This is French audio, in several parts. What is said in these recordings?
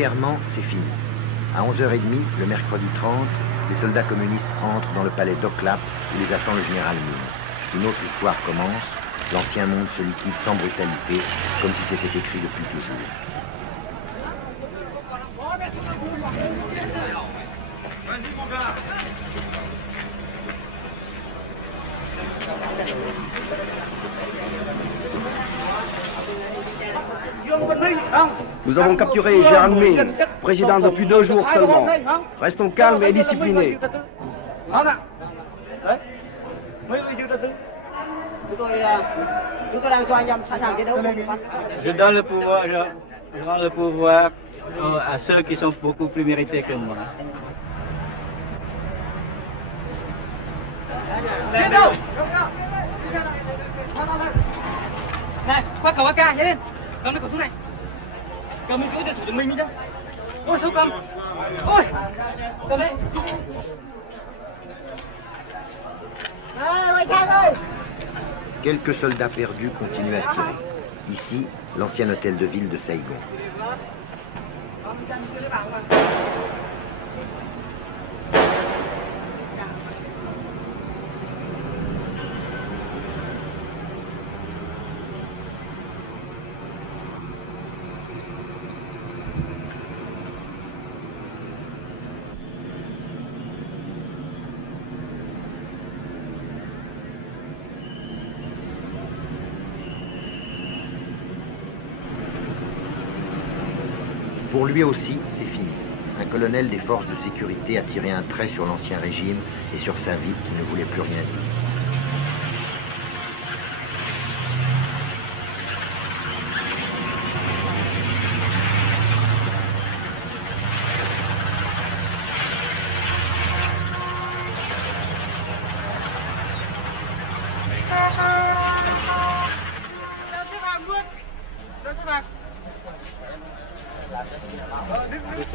Militairement, c'est fini. À 11h30, le mercredi 30, les soldats communistes entrent dans le palais d'Oklap où les attend le général Mine. Une autre histoire commence. L'ancien monde se liquide sans brutalité, comme si c'était écrit depuis toujours. Vas-y mon gars. Nous avons capturé Gérald Mine, président depuis 2 jours seulement. Restons calmes et disciplinés. Je donne le pouvoir à ceux qui sont beaucoup plus mérités que moi. Này, khoác cầu AK nhớ lên. Cầm lấy khẩu súng này. Cầm mình cứ điện thủ cho mình đi đâu. Ôi sao cầm. Ôi. Cầm lấy. Quelques soldats perdus continuent à tirer. Ici, l'ancien hôtel de ville de Saigon. Pour lui aussi, c'est fini. Un colonel des forces de sécurité a tiré un trait sur l'ancien régime et sur sa vie qui ne voulait plus rien dire.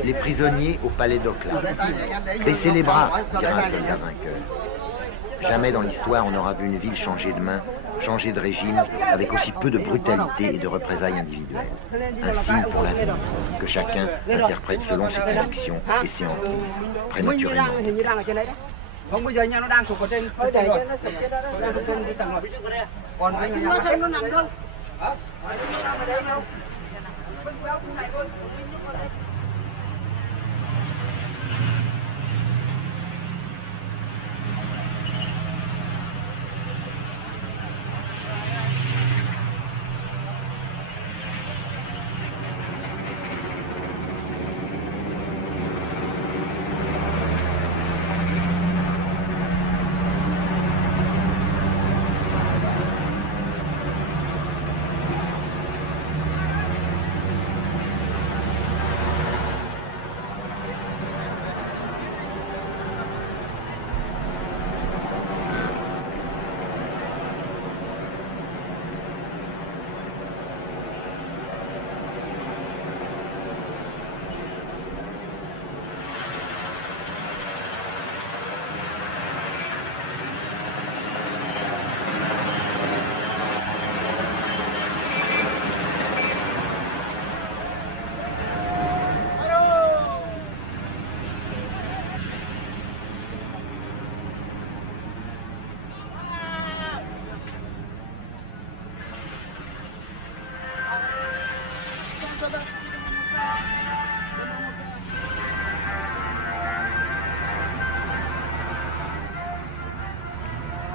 Les prisonniers au palais d'Oklap. Baissez les bras, dira un soldat vainqueur. Jamais dans l'histoire on n'aura vu une ville changer de main, changer de régime, avec aussi peu de brutalité et de représailles individuelles. Un signe pour la vie, que chacun interprète selon ses convictions et ses hantises, prématurément. Không bây giờ nha, nó đang thuộc ở trên tầng rồi. Nó đang trên tầng rồi. Còn anh nó xem nó nằm đâu. Sao mà đấy không?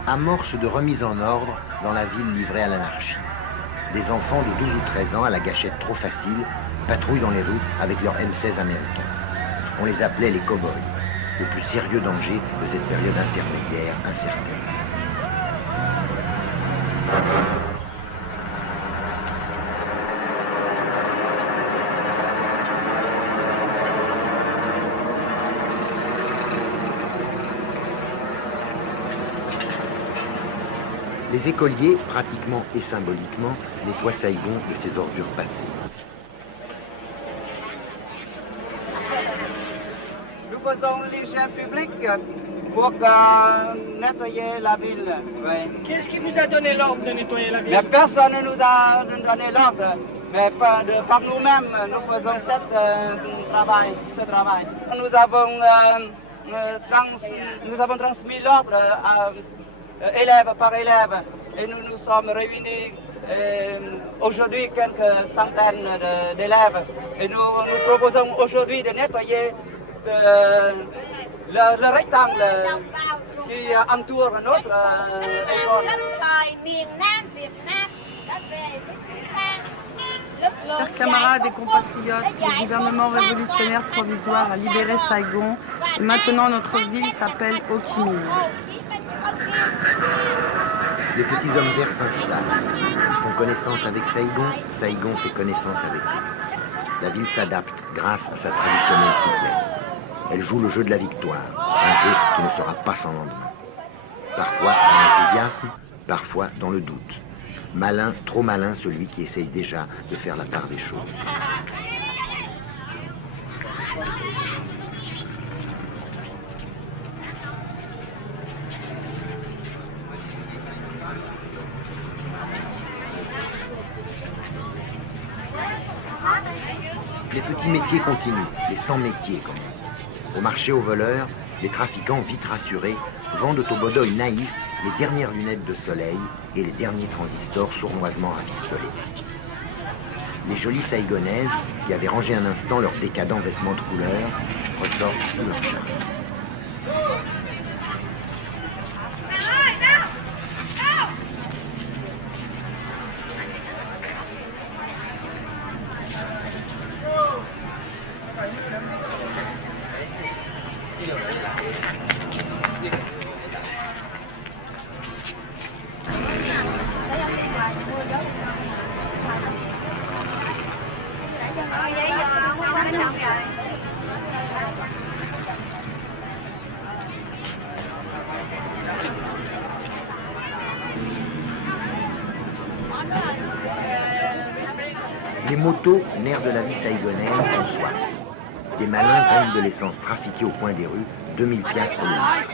Amorce de remise en ordre dans la ville livrée à l'anarchie. Des enfants de 12 ou 13 ans à la gâchette trop facile patrouillent dans les rues avec leurs M16 américains. On les appelait les cow-boys, le plus sérieux danger de cette période intermédiaire incertaine. Les écoliers, pratiquement et symboliquement, nettoient Saigon de ses ordures passées. nous faisons l'hygiène publique pour nettoyer la ville. Oui. Qui est-ce qui vous a donné l'ordre de nettoyer la ville? Mais personne ne nous a donné l'ordre. Mais par nous-mêmes, nous faisons ce travail. Nous avons transmis l'ordre élève par élève et nous nous sommes réunis aujourd'hui quelques centaines d'élèves et nous proposons aujourd'hui de nettoyer le rectangle qui entoure notre école. Chers camarades et compatriotes, le gouvernement révolutionnaire provisoire a libéré Saigon et maintenant notre ville s'appelle Ho Chi Minh. Les petits hommes verts s'installent. Ils font connaissance avec Saigon, Saigon fait connaissance avec eux. La ville s'adapte grâce à sa traditionnelle souplesse. Elle joue le jeu de la victoire, un jeu qui ne sera pas sans lendemain. Parfois dans l'enthousiasme, parfois dans le doute. Malin, trop malin celui qui essaye déjà de faire la part des choses. Les petits métiers continuent, les 100 métiers comme on dit. Au marché aux voleurs, les trafiquants vite rassurés vendent au beau d'œil naïf les dernières lunettes de soleil et les derniers transistors sournoisement rafistolés. Les jolies Saïgonaises, qui avaient rangé un instant leurs décadents vêtements de couleur, ressortent de leur charme. Les motos, nerfs de la vie saïgonaise, ont soif. Des malins vendent de l'essence trafiquée au coin des rues, 2000 piastres le litre.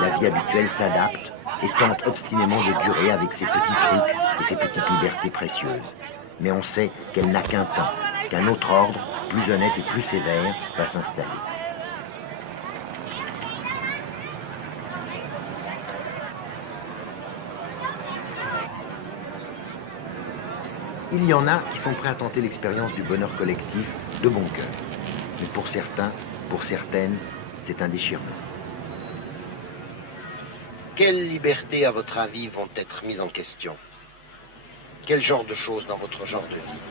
La vie habituelle s'adapte et tente obstinément de durer avec ses petits trucs et ses petites libertés précieuses. Mais on sait qu'elle n'a qu'un temps, qu'un autre ordre, plus honnête et plus sévère, va s'installer. Il y en a qui sont prêts à tenter l'expérience du bonheur collectif de bon cœur. Mais pour certains, pour certaines, c'est un déchirement. Quelles libertés, à votre avis, vont être mises en question? Quel genre de choses dans votre genre de vie?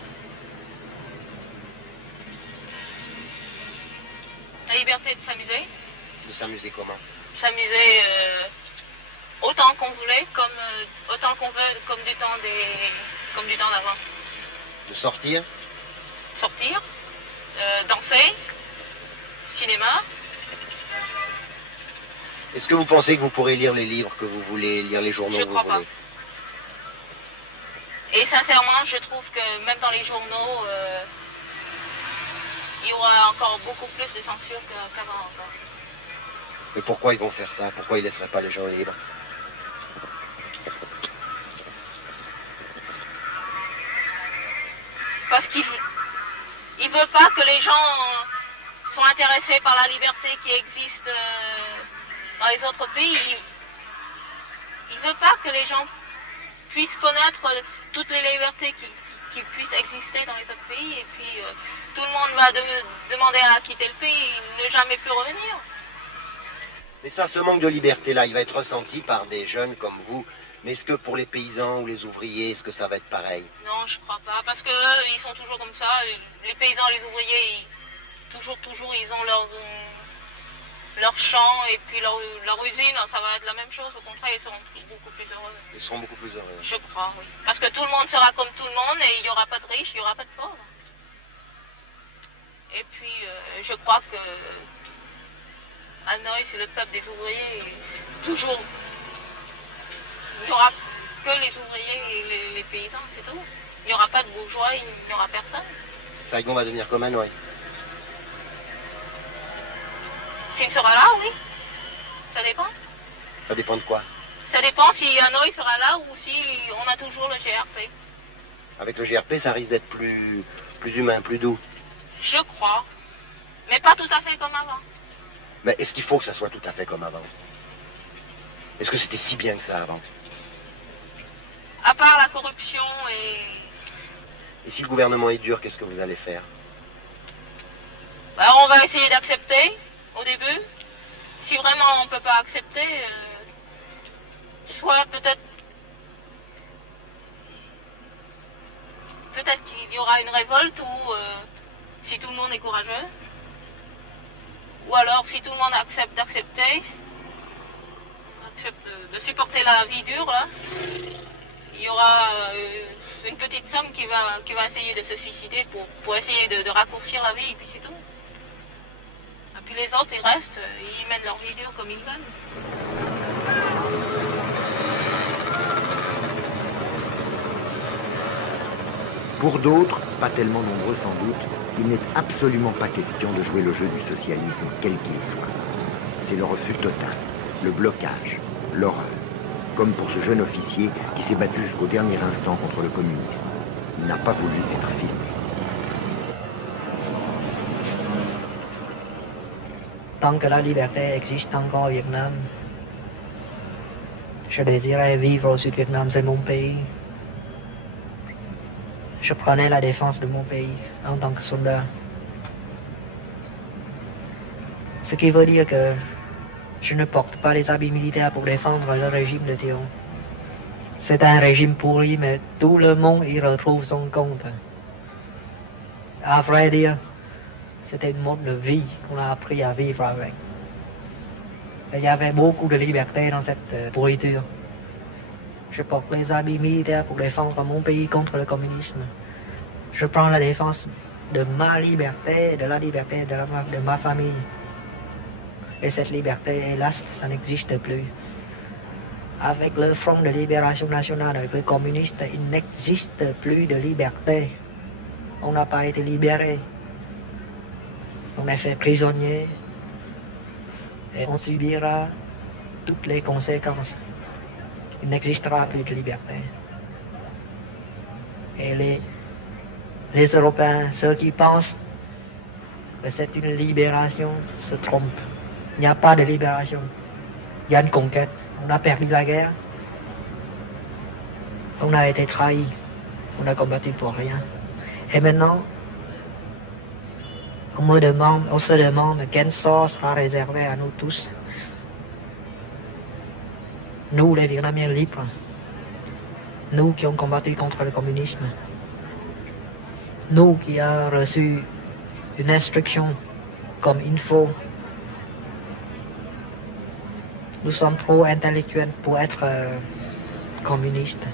La liberté de s'amuser. De s'amuser comment? S'amuser autant qu'on voulait, autant qu'on veut, comme du temps d'avant. De sortir? Sortir, danser, cinéma. Est-ce que vous pensez que vous pourrez lire les livres que vous voulez, lire les journaux Je que vous crois pas. voulez? Et sincèrement, je trouve que même dans les journaux, il y aura encore beaucoup plus de censure qu'avant encore. Mais pourquoi ils vont faire ça? Pourquoi ils ne laisseraient pas les gens libres? Parce qu'il ne veut pas que les gens soient intéressés par la liberté qui existe dans les autres pays. Il ne veut pas que les gens puissent connaître toutes les libertés qui puissent exister dans les autres pays. Et puis tout le monde va demander à quitter le pays et ne jamais plus revenir. Mais ça, ce manque de liberté-là, il va être ressenti par des jeunes comme vous. Mais est-ce que pour les paysans ou les ouvriers, est-ce que ça va être pareil? Non, je crois pas, parce que ils sont toujours comme ça. Les paysans, les ouvriers, toujours, ils ont leur champ et puis leur usine, ça va être la même chose. Au contraire, ils seront beaucoup plus heureux. Ils seront beaucoup plus heureux. Je crois, oui. Parce que tout le monde sera comme tout le monde et il n'y aura pas de riches, il n'y aura pas de pauvres. Et puis, je crois que Hanoï, c'est le peuple des ouvriers. Toujours. Il n'y aura que les ouvriers et les paysans, c'est tout. Il n'y aura pas de bourgeois, il n'y aura personne. Saigon va devenir comme Hanoï. S'il sera là, oui. Ça dépend. Ça dépend de quoi? Ça dépend si Hanoï sera là ou si on a toujours le GRP. Avec le GRP, ça risque d'être plus humain, plus doux. Je crois. Mais pas tout à fait comme avant. Mais est-ce qu'il faut que ça soit tout à fait comme avant? Est-ce que c'était si bien que ça avant? À part la corruption Et si le gouvernement est dur, qu'est-ce que vous allez faire? Ben, on va essayer d'accepter au début. Si vraiment on ne peut pas accepter, soit peut-être qu'il y aura une révolte ou si tout le monde est courageux. Ou alors si tout le monde accepte d'accepter, accepte de supporter la vie dure là, il y aura une petite somme qui va essayer de se suicider pour essayer de raccourcir la vie et puis c'est tout. Et puis les autres ils restent, ils mènent leur vie dure comme ils veulent. Pour d'autres, pas tellement nombreux sans doute, il n'est absolument pas question de jouer le jeu du socialisme, quel qu'il soit. C'est le refus total, le blocage, l'horreur. Comme pour ce jeune officier qui s'est battu jusqu'au dernier instant contre le communisme. Il n'a pas voulu être filmé. Tant que la liberté existe encore au Vietnam, je désirais vivre au Sud-Vietnam, c'est mon pays. Je prenais la défense de mon pays en tant que soldat. Ce qui veut dire que je ne porte pas les habits militaires pour défendre le régime de Thieu. C'est un régime pourri, mais tout le monde y retrouve son compte. À vrai dire, c'était une mode de vie qu'on a appris à vivre avec. Et il y avait beaucoup de liberté dans cette pourriture. Je porte les habits militaires pour défendre mon pays contre le communisme. Je prends la défense de ma liberté et de la liberté de ma famille. Et cette liberté, hélas, ça n'existe plus. Avec le Front de Libération Nationale, avec les communistes, il n'existe plus de liberté. On n'a pas été libéré. On est fait prisonnier. Et on subira toutes les conséquences. Il n'existera plus de liberté. Et les Européens, ceux qui pensent que c'est une libération, se trompent. Il n'y a pas de libération. Il y a une conquête. On a perdu la guerre. On a été trahis. On a combattu pour rien. Et maintenant, on se demande quel sort sera réservé à nous tous. Nous, les Vietnamiens libres. Nous qui avons combattu contre le communisme. Nous qui avons reçu une instruction comme il faut. Nous sommes trop intellectuels pour être communistes.